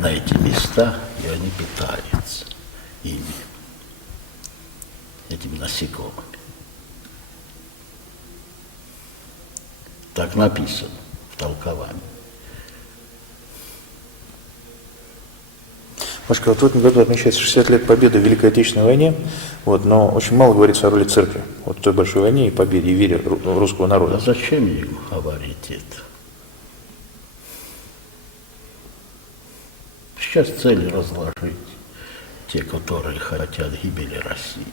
на эти места, и они питаются ими, этими насекомыми. Так написано в толковании. Машка, вот в этом году отмечается 60 лет победы в Великой Отечественной войне, вот, но очень мало говорится о роли церкви вот, в той большой войне и победе, и вере русского народа. А зачем ему говорить это? Сейчас цель разложить те, которые хотят гибели России.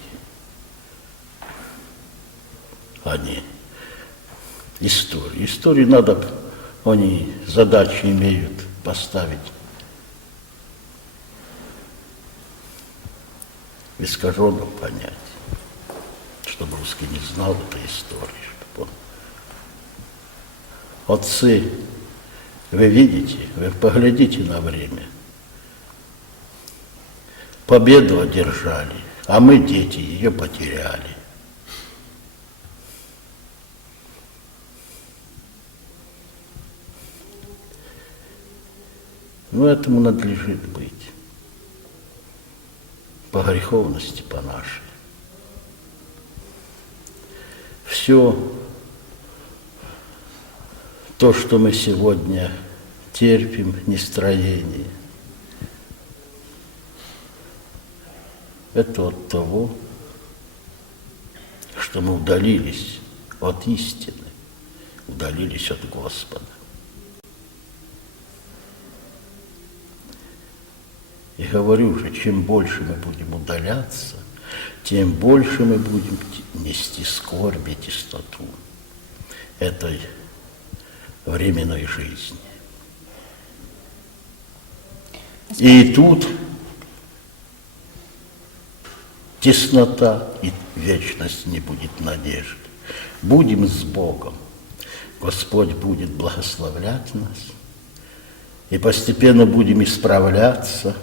Они историю. Историю надо, они задачи имеют поставить в искаженном понятии, чтобы русский не знал этой истории, чтобы он... Отцы, вы видите, вы поглядите на время. Победу одержали, а мы, дети, ее потеряли. Но этому надлежит быть. По греховности, по нашей. Все то, что мы сегодня терпим, нестроение, это от того, что мы удалились от истины, удалились от Господа. И говорю же, чем больше мы будем удаляться, тем больше мы будем нести скорбь и тесноту этой временной жизни. И тут теснота и вечность не будет надежды. Будем с Богом. Господь будет благословлять нас. И постепенно будем исправляться.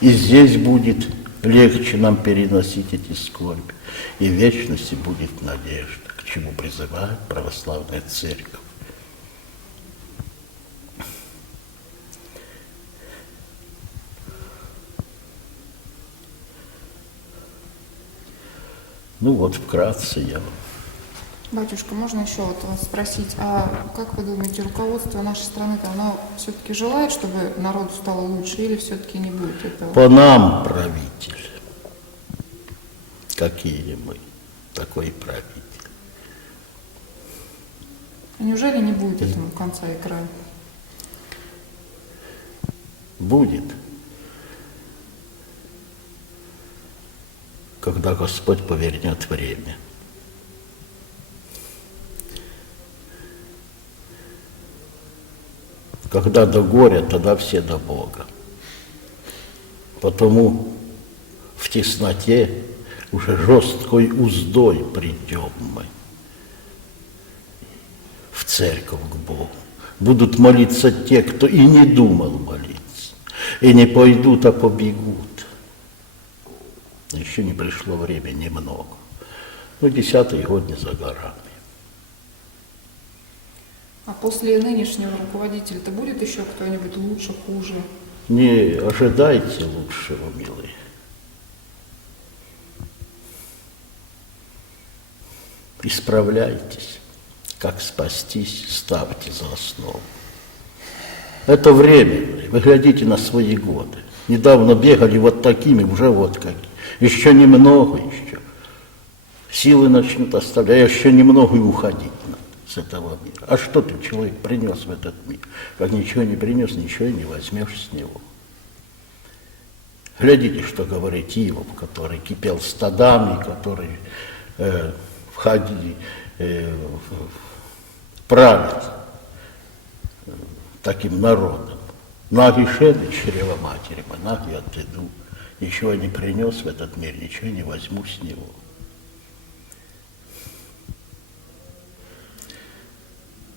И здесь будет легче нам переносить эти скорби. И в вечности будет надежда, к чему призывает православная церковь. Ну вот, вкратце я... Батюшка, можно еще вот вас спросить, а как вы думаете, руководство нашей страны-то, оно все-таки желает, чтобы народу стало лучше, или все-таки не будет этого? По нам правитель. Какие мы, такой правитель. А неужели не будет этому конца и края? Будет. Когда Господь повернет время. Когда до горя, тогда все до Бога. Потому в тесноте уже жесткой уздой придем мы в церковь к Богу. Будут молиться те, кто и не думал молиться, и не пойдут, а побегут. Еще не пришло время немного. Но 10-й год не за горами. А после нынешнего руководителя-то будет еще кто-нибудь лучше, хуже? Не ожидайте лучшего, милые. Исправляйтесь, как спастись, ставьте за основу. Это время, вы глядите на свои годы. Недавно бегали вот такими, уже вот какие. Еще немного еще. Силы начнут оставлять, еще немного и уходить надо с этого мира. А что ты, человек, принес в этот мир? Как ничего не принес, ничего и не возьмешь с него. Глядите, что говорит Иов, который кипел стадами, который правит таким народом. Наги шеды чрева матери, наги отойду. Ничего не принес в этот мир, ничего не возьму с него.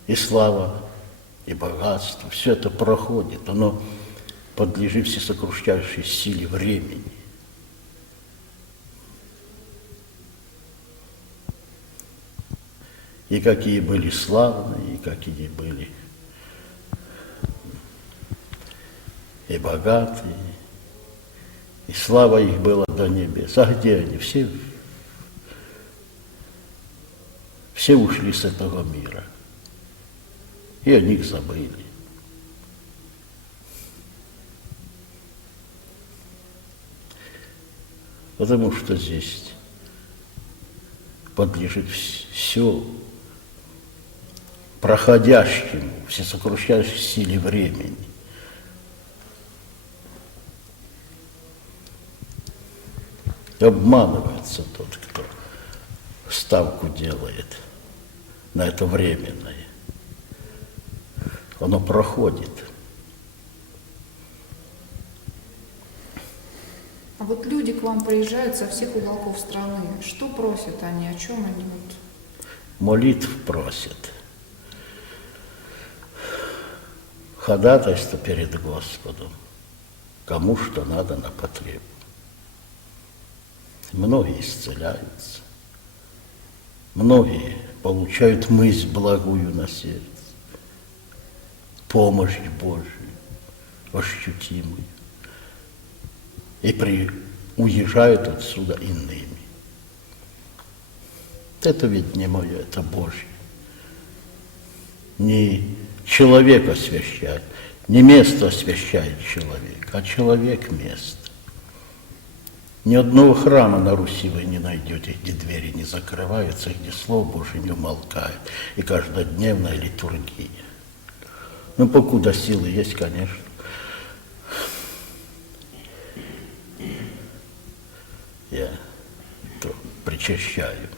И слава, и богатство, все это проходит, оно подлежит всесокрушающей силе времени. И какие были славные, и какие были и богатые, и слава их была до небес. А где они? Все ушли с этого мира, и о них забыли. Потому что здесь подлежит все проходящему, всесокрушающей силе времени. И обманывается тот, кто ставку делает на это временное. Оно проходит. А вот люди к вам приезжают со всех уголков страны. Что просят они, о чем они вот? Молитв просят. Ходатайство перед Господом. Кому что надо на потребу. Многие исцеляются. Многие получают мысль благую на сердце. Помощь Божию, ощутимую. И уезжают отсюда иными. Это ведь не мое, это Божье. Не человек освящает, не место освящает человек, а человек место. Ни одного храма на Руси вы не найдете, где двери не закрываются, где Слово Божие не умолкает, и каждодневная литургия. Ну, покуда силы есть, конечно. Я то причащаю,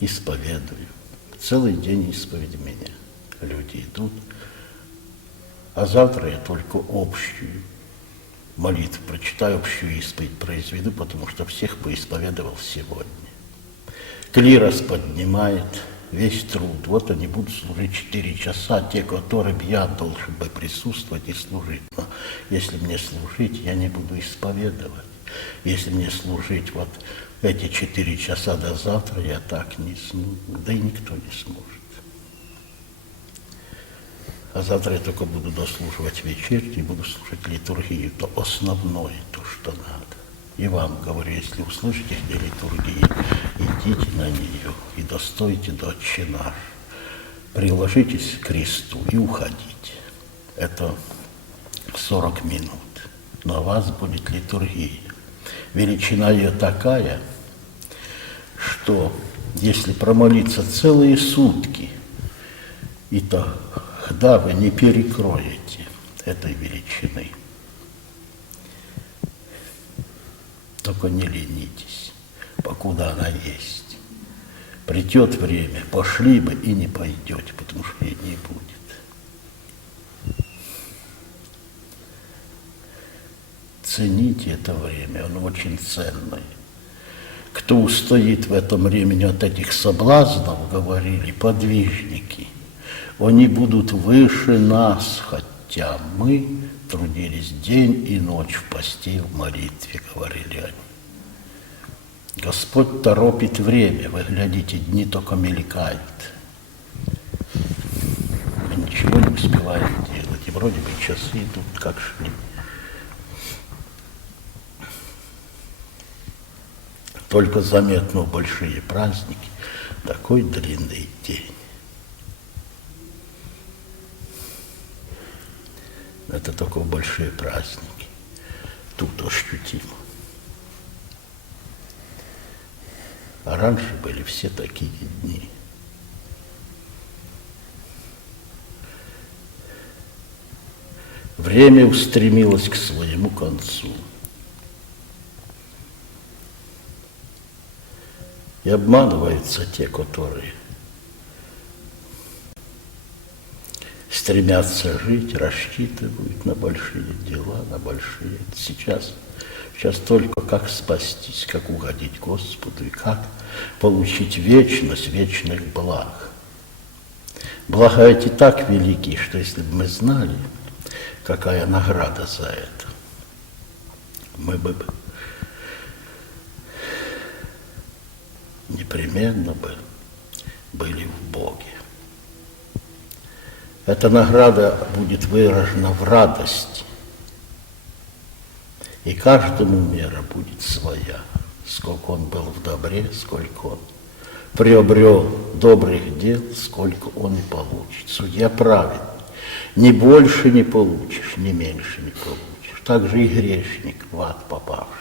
исповедую. Целый день исповедь меня. Люди идут. А завтра я только общую молитву прочитаю, общую исповедь произведу, потому что всех поисповедовал сегодня. Клирос поднимает весь труд. Вот они будут служить 4 часа, те, которым я должен бы присутствовать и служить. Но если мне служить, я не буду исповедовать. Если мне служить вот эти 4 часа до завтра, я так не смогу, да и никто не сможет. А завтра я только буду дослуживать вечернюю, буду слушать литургию, то основное, то, что надо. И вам говорю, если услышите где литургии, идите на нее и достойте до Отче наш. Приложитесь к кресту и уходите. Это 40 минут. Но у вас будет литургия. Величина ее такая, что если промолиться целые сутки, и тогда вы не перекроете этой величины. Только не ленитесь, покуда она есть. Придет время, пошли бы и не пойдете, потому что и не будет. Цените это время, оно очень ценное. Кто устоит в этом времени от этих соблазнов, говорили подвижники, они будут выше нас, хотя мы трудились день и ночь в посте и в молитве, говорили они. Господь торопит время, вы глядите, дни только мелькают. Мы ничего не успеваем делать, и вроде бы часы идут, как шли. Только заметно в большие праздники такой длинный день. Это только в большие праздники. Тут ощутимо. А раньше были все такие дни. Время устремилось к своему концу. И обманываются те, которые стремятся жить, рассчитывают на большие дела, на большие. Сейчас только как спастись, как угодить Господу и как получить вечность вечных благ. Блага эти так велики, что если бы мы знали, какая награда за это, мы бы непременно были в Боге. Эта награда будет выражена в радости, И каждому мера будет своя. Сколько он был в добре, сколько он приобрел добрых дел, сколько он и получит. Судья праведный. Ни больше не получишь, ни меньше не получишь. Так же и грешник, в ад попавший.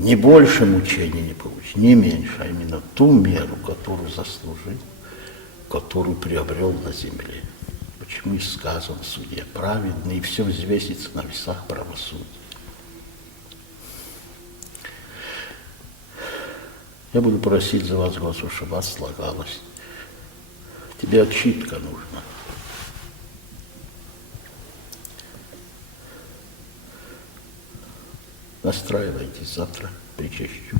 Ни больше мучений не получишь, ни меньше, а именно ту меру, которую заслужил, которую приобрел на земле. Почему и сказано, судья праведный, и все взвесится на весах правосудия. Я буду просить за вас, Господи, чтобы вас слагалось. Тебе отчитка нужна. Настраивайтесь, завтра причащу,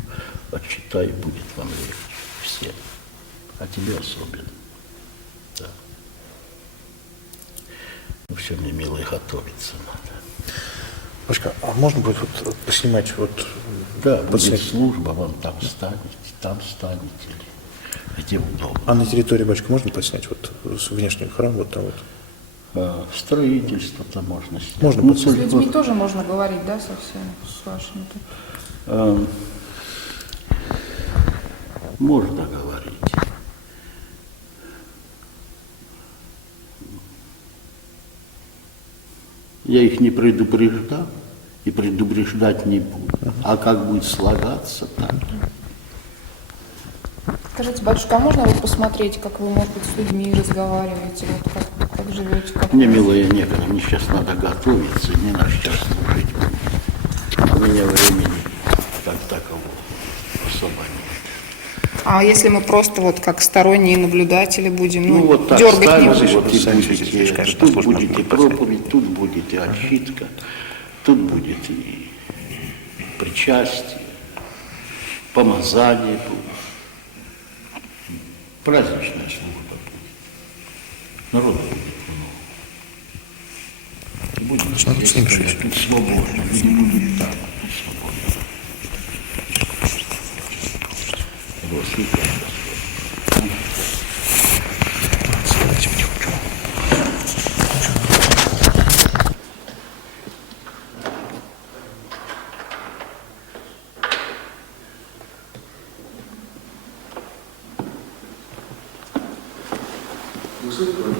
отчитаю, будет вам легче всем. А тебе особенно. Да. Ну все, мне, милый, готовиться надо. Бачка, а можно будет вот поснимать вот... Да, будет поснимать? служба, вам там станете, или где удобно. А на территории, бачка, можно поснять вот с внешнего храма, вот там вот? Строительство-то можно снять. Можно Ну, С только, людьми тоже можно говорить, да, со всеми, с вашими тут? Можно говорить. Я их не предупреждал и предупреждать не буду. А как будет слагаться, так. Скажите, батюшка, а можно вот посмотреть, как вы, может быть, с людьми разговариваете, вот как живете? Как Мне, вы- милая, некогда, мне сейчас надо готовиться, не наш час служить. У меня времени как такового особо нет. А если мы просто вот как сторонние наблюдатели будем, Ну, вот так дергать не ставите, будем? вот и Сами будете, сидите, конечно, тут можно будет и поставить. проповедь, тут будет и отчитка, тут будет и причастие, помазание будет, праздничная служба будет, народу будет много. И будем здесь стоять, тут свободно, люди будут там, тут свободно. Благослови вас, Господь. Высокого